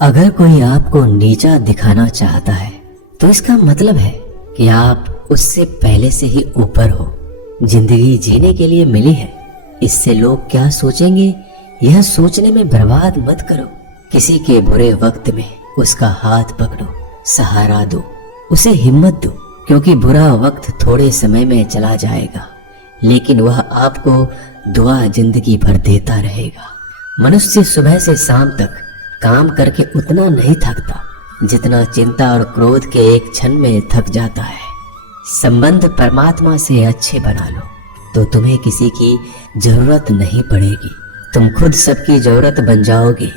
अगर कोई आपको नीचा दिखाना चाहता है तो इसका मतलब है कि आप उससे पहले से ही ऊपर हो। जिंदगी जीने के लिए मिली है, इससे लोग क्या सोचेंगे यह सोचने में बर्बाद मत करो। किसी के बुरे वक्त में उसका हाथ पकड़ो, सहारा दो, उसे हिम्मत दो, क्योंकि बुरा वक्त थोड़े समय में चला जाएगा लेकिन वह आपको दुआ जिंदगी भर देता रहेगा। मनुष्य सुबह से शाम तक काम करके उतना नहीं थकता जितना चिंता और क्रोध के एक क्षण में थक जाता है। संबंध परमात्मा से अच्छे बना लो तो तुम्हें किसी की जरूरत नहीं पड़ेगी, तुम खुद सबकी जरूरत बन जाओगे।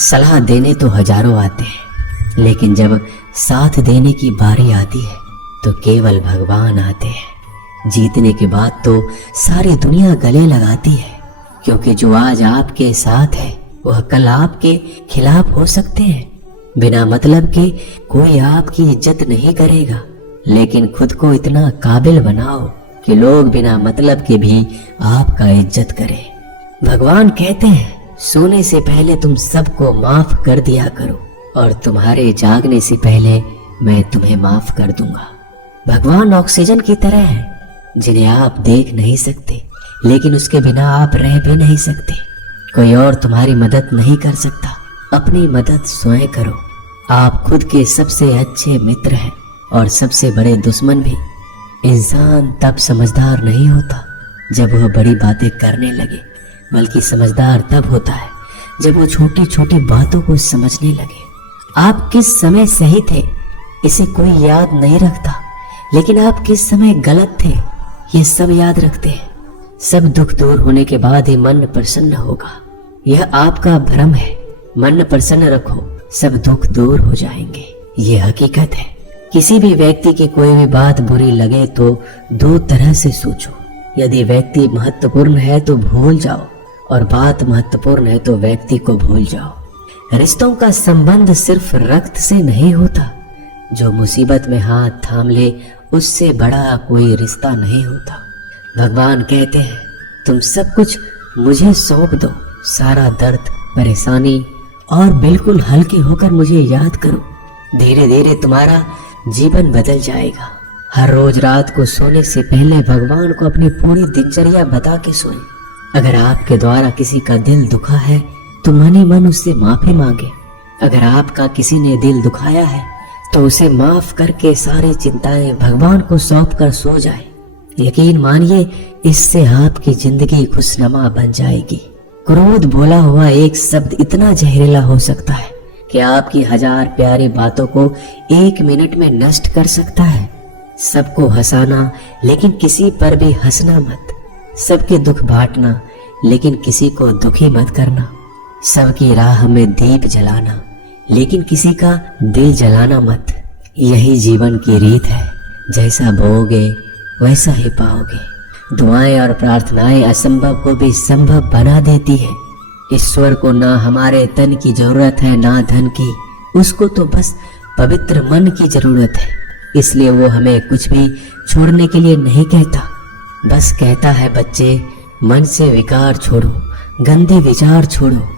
सलाह देने तो हजारों आते हैं लेकिन जब साथ देने की बारी आती है तो केवल भगवान आते हैं। जीतने के बाद तो सारी दुनिया गले लगाती है, क्योंकि जो आज आपके साथ है वह कल आपके खिलाफ हो सकते हैं। बिना मतलब के कोई आपकी इज्जत नहीं करेगा, लेकिन खुद को इतना काबिल बनाओ कि लोग बिना मतलब के भी आपका इज्जत करें। भगवान कहते हैं सोने से पहले तुम सबको माफ कर दिया करो और तुम्हारे जागने से पहले मैं तुम्हें माफ कर दूंगा। भगवान ऑक्सीजन की तरह है जिन्हें आप देख नहीं सकते, लेकिन उसके बिना आप रह भी नहीं सकते। कोई और तुम्हारी मदद नहीं कर सकता, अपनी मदद स्वयं करो। आप खुद के सबसे अच्छे मित्र हैं और सबसे बड़े दुश्मन भी। इंसान तब समझदार नहीं होता जब वह बड़ी बातें करने लगे, बल्कि समझदार तब होता है जब वो छोटी छोटी बातों को समझने लगे। आप किस समय सही थे इसे कोई याद नहीं रखता, लेकिन आप किस समय गलत थे ये सब याद रखते हैं। सब दुख दूर होने के बाद ही मन प्रसन्न होगा, यह आपका भ्रम है। मन प्रसन्न रखो, सब दुख दूर हो जाएंगे, ये हकीकत है। किसी भी व्यक्ति की कोई भी बात बुरी लगे तो दो तरह से सोचो। यदि व्यक्ति महत्वपूर्ण है तो भूल जाओ, और बात महत्वपूर्ण है तो व्यक्ति को भूल जाओ। रिश्तों का संबंध सिर्फ रक्त से नहीं होता, जो मुसीबत में हाथ थाम ले उससे बड़ा कोई रिश्ता नहीं होता। भगवान कहते हैं तुम सब कुछ मुझे सौंप दो, सारा दर्द परेशानी, और बिल्कुल हल्के होकर मुझे याद करो। धीरे धीरे तुम्हारा जीवन बदल जाएगा। हर रोज रात को सोने से पहले भगवान को अपनी पूरी दिनचर्या बता के सोएं। अगर आपके द्वारा किसी का दिल दुखा है तो मन ही मन उससे माफी मांगे। अगर आपका किसी ने दिल दुखाया है तो उसे माफ करके सारी चिंताएं भगवान को सौंप कर सो जाए। यकीन मानिए इससे आपकी जिंदगी खुशनुमा बन जाएगी। क्रोध बोला हुआ एक शब्द इतना जहरीला हो सकता है कि आपकी हजार प्यारी बातों को एक मिनट में नष्ट कर सकता है। सबको हंसाना लेकिन किसी पर भी हंसना मत। सबके दुख बांटना लेकिन किसी को दुखी मत करना। सबकी राह में दीप जलाना लेकिन किसी का दिल जलाना मत। यही जीवन की रीत है, जैसा बोओगे वैसा ही पाओगे। दुआएं और प्रार्थनाएं असंभव को भी संभव बना देती है। ईश्वर को ना हमारे तन की जरूरत है ना धन की, उसको तो बस पवित्र मन की जरूरत है। इसलिए वो हमें कुछ भी छोड़ने के लिए नहीं कहता, बस कहता है बच्चे मन से विकार छोड़ो, गंदे विचार छोड़ो।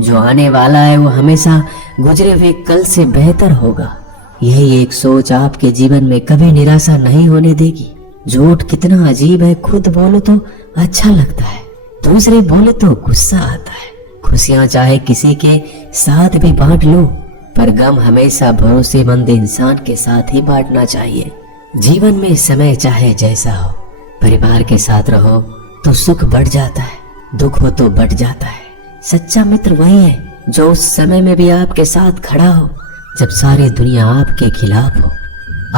जो आने वाला है वो हमेशा गुजरे हुए कल से बेहतर होगा। यही एक सोच आपके जीवन में कभी निराशा नहीं होने देगी। झूठ कितना अजीब है, खुद बोलो तो अच्छा लगता है, दूसरे बोले तो गुस्सा आता है। खुशियां चाहे किसी के साथ भी बांट लो, पर गम हमेशा भरोसेमंद इंसान के साथ ही बांटना चाहिए। जीवन में समय चाहे जैसा हो, परिवार के साथ रहो तो सुख बढ़ जाता है, दुख हो तो बढ़ जाता है। सच्चा मित्र वही है जो उस समय में भी आपके साथ खड़ा हो जब सारी दुनिया आपके खिलाफ हो।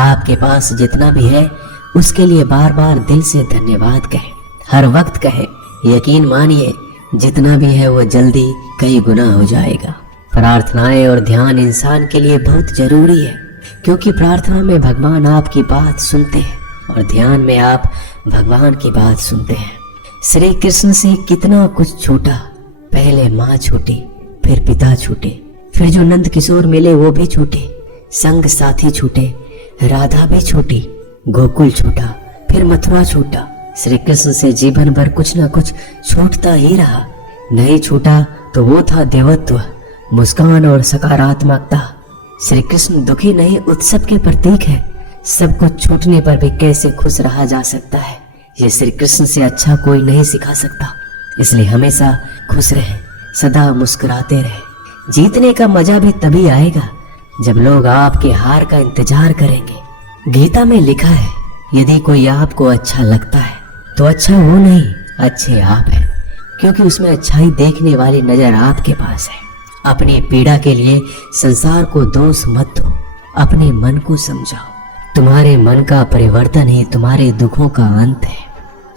आपके पास जितना भी है उसके लिए बार बार दिल से धन्यवाद कहे, हर वक्त कहे। यकीन मानिए जितना भी है वो जल्दी कई गुना हो जाएगा। प्रार्थनाएं और ध्यान इंसान के लिए बहुत जरूरी है, क्योंकि प्रार्थना में भगवान आपकी बात सुनते हैं और ध्यान में आप भगवान की बात सुनते हैं। श्री कृष्ण से कितना कुछ छूटा, पहले माँ छूटी, फिर पिता छूटे, फिर जो नंद किशोर मिले वो भी छूटे, संग साथी छूटे, राधा भी छूटी, गोकुल छूटा, फिर मथुरा छूटा। श्री कृष्ण से जीवन भर कुछ ना कुछ छूटता ही रहा। नहीं छूटा तो वो था देवत्व, मुस्कान और सकारात्मकता। श्री कृष्ण दुखी नहीं, उत्सव के प्रतीक है। सब कुछ छूटने पर भी कैसे खुश रहा जा सकता है, ये श्री कृष्ण से अच्छा कोई नहीं सिखा सकता। इसलिए हमेशा खुश रहे, सदा मुस्कुराते रहे। जीतने का मजा भी तभी आएगा जब लोग आपके हार का इंतजार करेंगे। गीता में लिखा है, यदि कोई आपको अच्छा लगता है तो अच्छा वो नहीं, अच्छे आप हैं, क्योंकि उसमें अच्छाई देखने वाली नजर आपके पास है। अपनी पीड़ा के लिए संसार को दोष मत दो, अपने मन को समझाओ। तुम्हारे मन का परिवर्तन ही तुम्हारे दुखों का अंत है।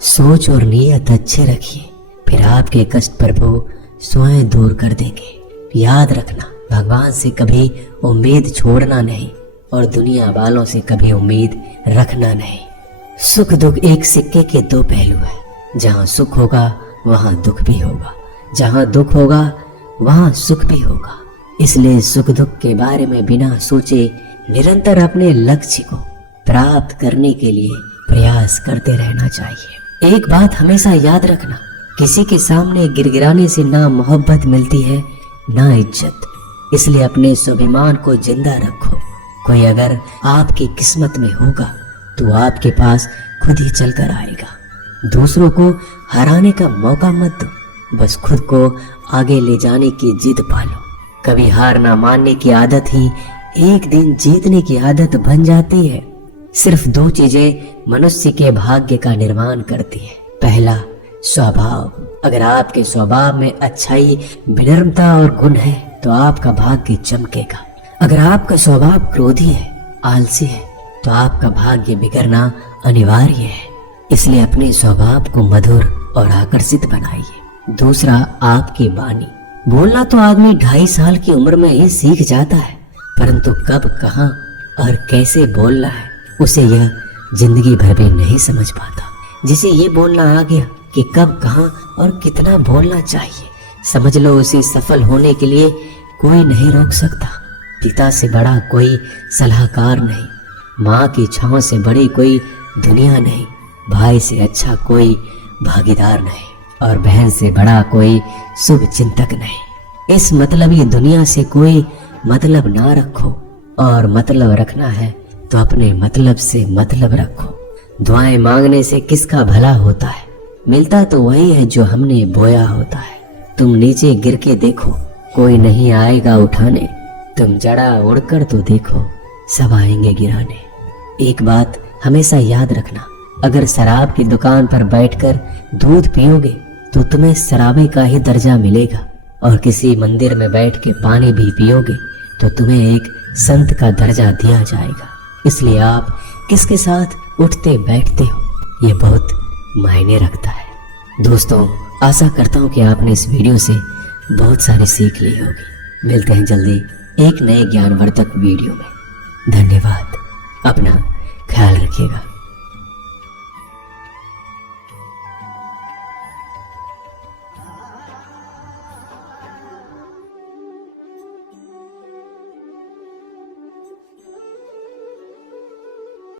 सोच और नीयत अच्छे रखिए, फिर आपके कष्ट प्रभु स्वयं दूर कर देंगे। याद रखना, भगवान से कभी उम्मीद छोड़ना नहीं और दुनिया वालों से कभी उम्मीद रखना नहीं। सुख दुख एक सिक्के के दो पहलू है। जहाँ सुख होगा वहाँ दुख भी होगा, जहाँ दुख होगा वहाँ सुख भी होगा। इसलिए सुख दुख के बारे में बिना सोचे निरंतर अपने लक्ष्य को प्राप्त करने के लिए प्रयास करते रहना चाहिए। एक बात हमेशा याद रखना, किसी के सामने गिड़गिड़ाने से ना मोहब्बत मिलती है ना इज्जत। इसलिए अपने स्वाभिमान को जिंदा रखो। कोई अगर आपकी किस्मत में होगा तो आपके पास खुद ही चलकर आएगा। दूसरों को हराने का मौका मत दो, बस खुद को आगे ले जाने की जिद पालो। कभी हार ना मानने की आदत ही एक दिन जीतने की आदत बन जाती है। सिर्फ दो चीजें मनुष्य के भाग्य का निर्माण करती है। पहला, स्वभाव। अगर आपके स्वभाव में अच्छाई, विनम्रता और गुण है तो आपका भाग्य चमकेगा। अगर आपका स्वभाव क्रोधी है, आलसी है, तो आपका भाग्य बिगड़ना अनिवार्य है। इसलिए अपने स्वभाव को मधुर और आकर्षित बनाइए। दूसरा, आपकी वाणी। बोलना तो आदमी 2.5 साल की उम्र में ही सीख जाता है, परंतु कब, कहाँ और कैसे बोलना है उसे यह जिंदगी भर भी नहीं समझ पाता। जिसे ये बोलना आ गया कि कब, कहाँ और कितना बोलना चाहिए, समझ लो उसे सफल होने के लिए कोई नहीं रोक सकता। पिता से बड़ा कोई सलाहकार नहीं, माँ की छांव से बड़ी कोई दुनिया नहीं, भाई से अच्छा कोई भागीदार नहीं और बहन से बड़ा कोई शुभ चिंतक नहीं। इस मतलबी दुनिया से कोई मतलब ना रखो, और मतलब रखना है तो अपने मतलब से मतलब रखो। दुआएं मांगने से किसका भला होता है, मिलता तो वही है जो हमने बोया होता है। तुम नीचे गिर के देखो, कोई नहीं आएगा उठाने। तुम जड़ा उड़कर तो देखो, सब आएंगे गिराने। एक बात हमेशा याद रखना, अगर शराब की दुकान पर बैठकर दूध पियोगे तो तुम्हें शराबी का ही दर्जा मिलेगा, और किसी मंदिर में बैठ के पानी भी पियोगे तो तुम्हें एक संत का दर्जा दिया जाएगा। इसलिए आप किसके साथ उठते बैठते हो ये बहुत मायने रखता है। दोस्तों, आशा करता हूँ कि आपने इस वीडियो से बहुत सारी सीख ली होगी। मिलते हैं जल्दी एक नए ज्ञानवर्धक वीडियो में। धन्यवाद। अपना ख्याल रखिएगा।